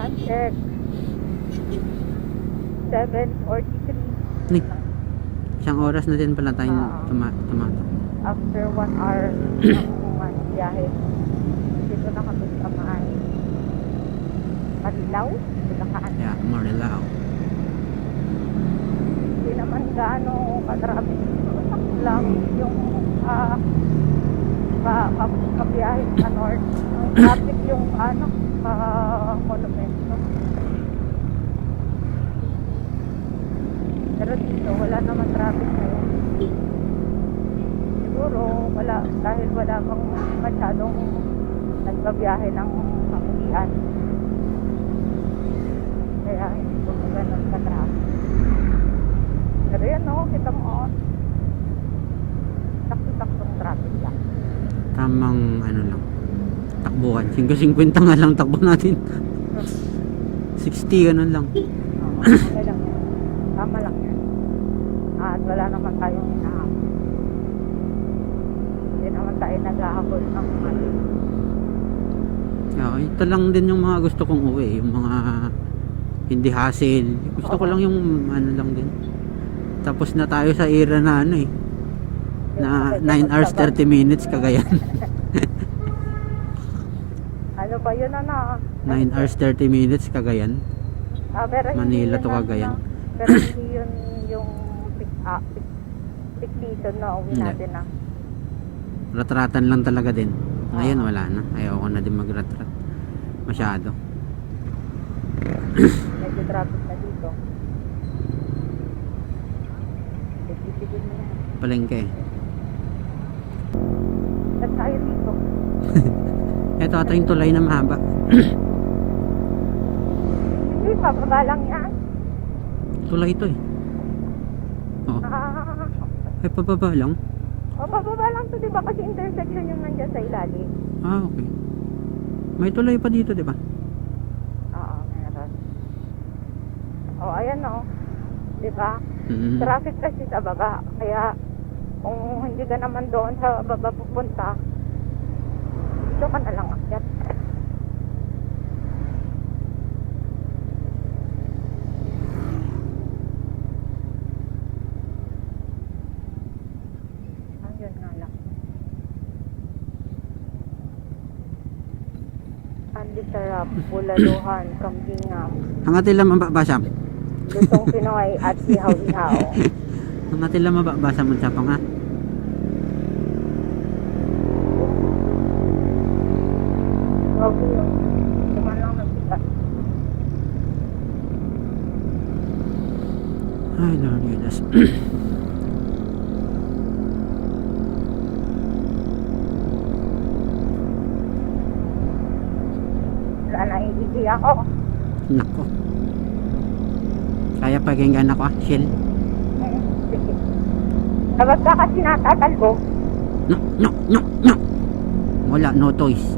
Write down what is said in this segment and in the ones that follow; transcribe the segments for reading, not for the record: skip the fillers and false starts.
Check. 7:43. Ni, isang oras na din pala tayo tumato. After 1 hour ng biyahe. Dito na kami sa Marilao, Bulacan. Yeah, Marilao. Hindi naman gaano katrapik. Sakto lang yung kabiyahe sa north. Ang traffic yung monumento. Pero dito wala naman traffic ngayon. Siguro wala, dahil wala pang masyadong nagbabiyahe ng pangulian. Kaya hindi ko ganun ka-traffic. Pero yan kita mo sakto-saktong traffic lang. Tamang ano lang, takbuhan. 50 nga lang takbo natin. 60 ganun lang. Okay lang yan. Tama lang yan. At wala naman tayong hinahabol. Hindi naman tayo naghahabol ng mali. Yeah, ito lang din yung mga gusto kong uwi, yung mga hindi hassle. Gusto ko lang yung ano lang din. Tapos na tayo sa era na na 9 hours 30 minutes Cagayan. Ano ba yun 9 hours 30 minutes Cagayan. Pero Manila hindi to yun Cagayan. Pero hindi yun yung peak season na uwi Hindi. natin Ratratan lang talaga din. Ngayon wala na. Ayoko na din magratrat. Masyado. Medyo traffic na dito. Titigil mo na. Palengke. At tayo dito. Ito ata yung tulay na mahaba. Hindi, pababa lang yan. Tulay ito Oh. Ay pababa lang. Pababa lang to, diba? Kasi intersection yung nandiyan sa ilalim. Okay. May tulay pa dito, di ba? Oo, meron. Ayan diba? Traffic kasi sa baba. Kaya kung hindi ka naman doon sa baba pupunta, dito ka na lang akyat. Ayun nga lang. Andi sarap, bulaluhan, kambingam, Hangatin lang mababasa. lutong Pinoy at ihaw-ihaw. Hangatin lang mababasa mo sa panga. Okay yun. Tuman lang nagsikat. Ay, Lord goodness. Wala na iigi ako. Nako. Kaya pakinggan ako Shell. Sige. Kapag ka kasi natatalbo, No. Wala, no toys.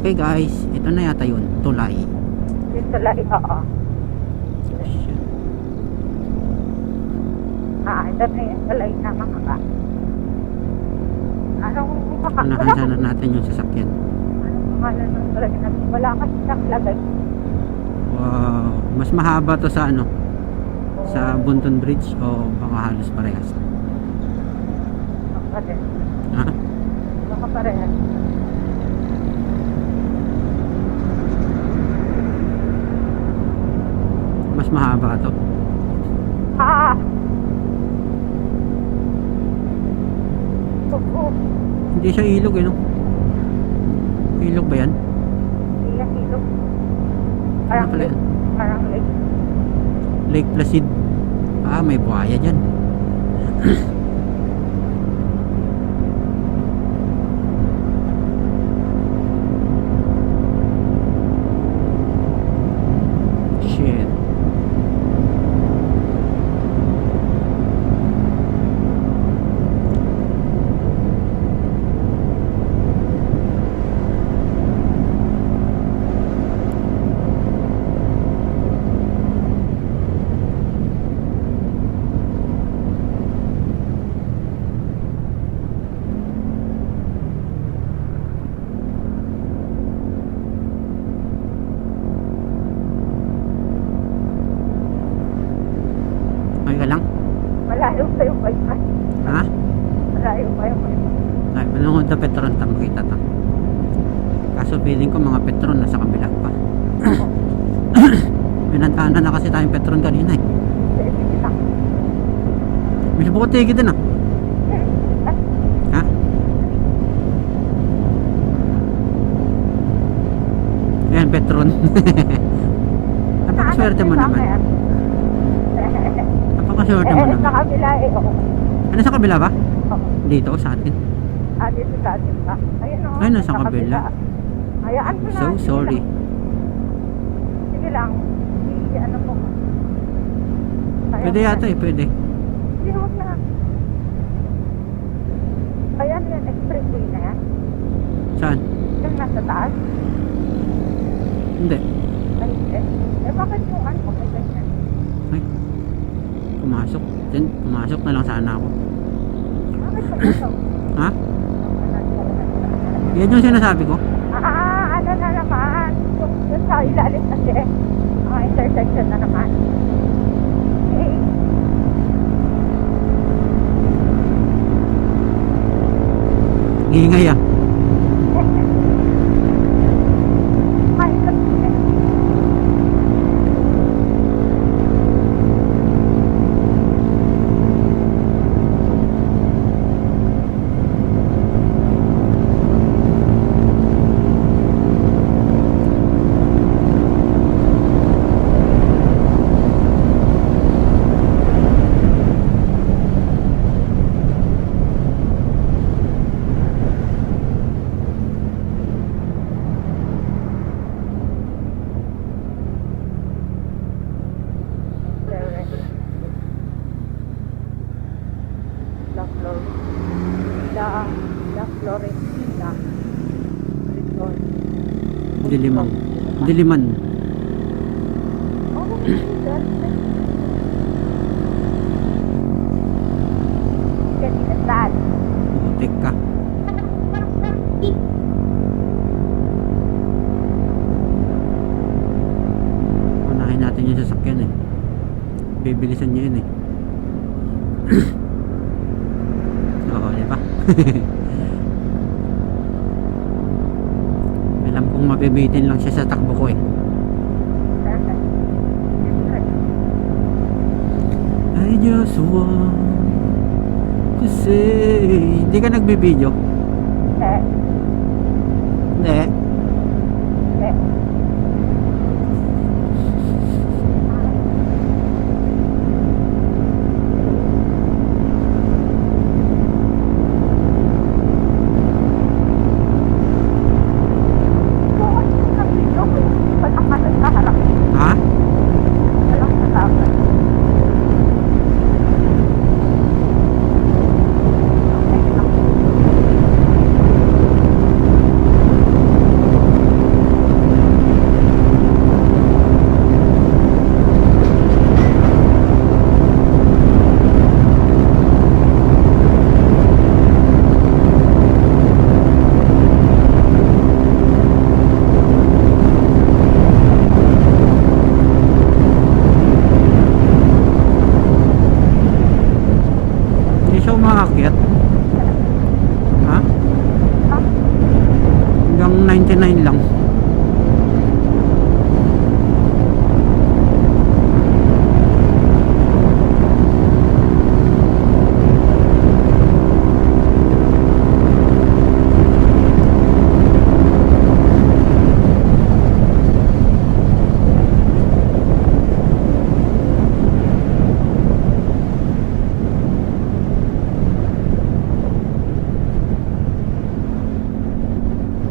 Okay guys, ito na yata yun. Tulay. dito lang oo. Ito na yung tulay na makaka. Anong Unahan sana natin yung sasakyan. Anong pangalan ng tulay na wala kasi siyang lagay. Wow. Mas mahaba to sa sa Bunton Bridge o baka halos parehas. Baka rin. Ha? Baka parehas. Mas mahaba to. Oo. Hindi siya ilog no? Ilog ba yan? Hindi yan ilog. Ano pala yan? Parang lake. Lake Placid. May buhaya dyan. Shit. Kaso feeling ko mga Petron nasa kabila pa. Pinantaanan na kasi tayong Petron kanina eh. Sige lang. May bukotigi din ah. Ha? Ayan, Petron. Napakaswerte mo naman. Napakaswerte mo Sa naman. kabila eh. Oo. Ano sa kabila ba? Oo. Dito sa atin. Dito sa atin pa. Ayun o. Ay, nasa kabila. Hayaan mo na. So sige sorry. lang. Sige lang. Ano mo. Pwede yata eh, pwede. Hindi, huwag na. Ayan yan, expressway na yan. Saan? Yung nasa taas. Hindi. Ay, bakit yung ano mo ganyan? Ay. Pumasok. Then, pumasok na lang sana ako. Bakit ba ito? Ha? Yan yung sinasabi ko. Ano na naman? Yung sa ilalim kasi. Mga intersection na naman. Okay. Ingay ah. Ay, kasi. La Florentina Resort. Diliman. Diliman. Oh, that's Kinasal. Butik ka. Unahin natin yung sasakyan eh. Bibilisan niya yun eh. Oo, di ba? Alam kong mabibitin lang siya sa takbo ko eh. I just want to say. Hindi ka nagbibideo? Hindi. Ha? Hindi siya umaakyat. Ha? Hanggang 99 lang.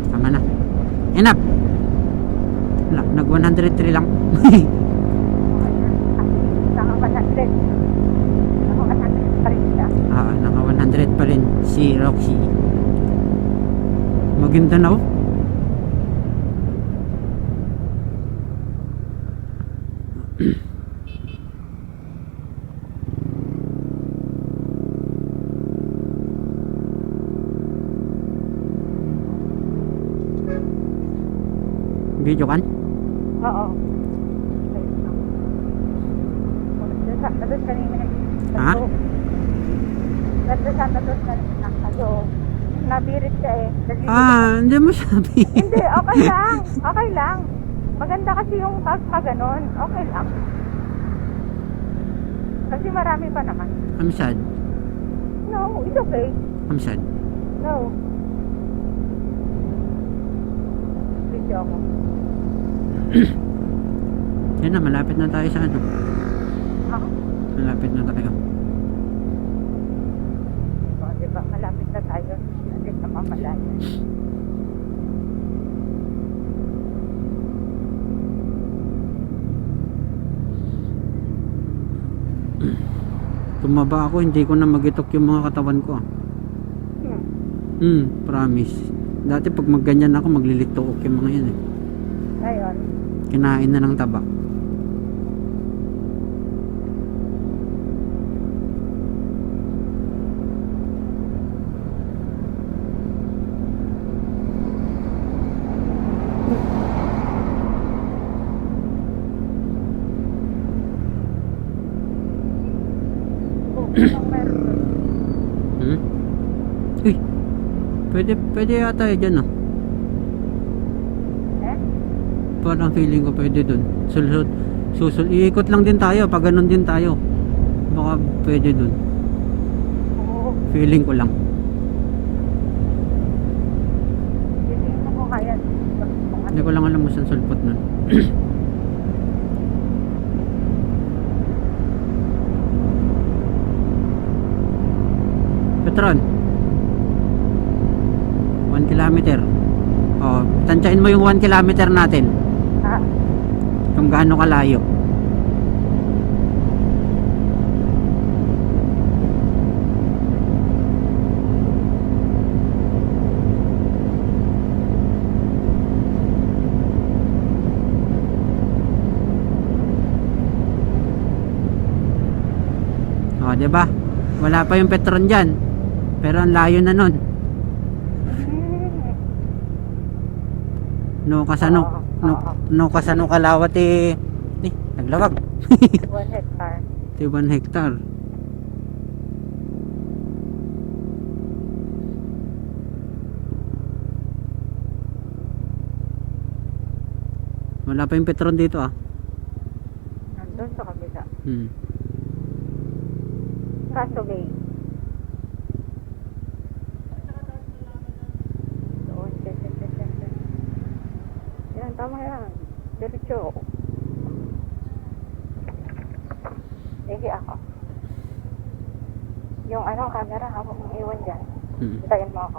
Tama na. Enough. Wala, nag 103 lang. Naka 100 pa rin si Roxy. Maguindanao. Video kan? Oo. Nandun kanina. Ha? Nandun kanina. Kaso, nabirit ka eh. Hindi mo sabi. Hindi, okay lang. Okay lang. Maganda kasi yung pag ganon. Okay lang. Kasi marami pa naman. I'm sad. No, it's okay. I'm sad. No. Video ako. Yan na, malapit na tayo sa ano. Ha? Malapit na tayo. O, diba? Malapit na tayo. Hindi na mamalayo. Tumaba ako, hindi ko na magitok yung mga katawan ko. Promise. Dati pag magganyan ako, maglilitook yung mga yan eh. Ngayon, Kinain na ng taba. kung meron. Uy, pwede yata eh dyan ah. Eh? Parang feeling ko pwede dun. Iikot lang din tayo, pag ganun din tayo. Baka pwede dun. Oo. Feeling ko lang. Hindi ko kaya. Hindi ko lang alam mo saan sulpot nun. Petron 1 kilometer. Oh, tansyain mo yung 1 kilometer natin. Ha? Kung gaano kalayo. Oh, 'di ba? Wala pa yung Petron diyan. Pero ang layo na nun. No kasano kalawat eh. Naglawag. 1 hectare. 1 hectare. Wala pa yung Petron dito ah. Nandun sa kabila. Kaso Bay. Doon. Yan, tama yan. Diretso. Sige ako. Yung camera, habang iwan dyan. Tayin mo ako.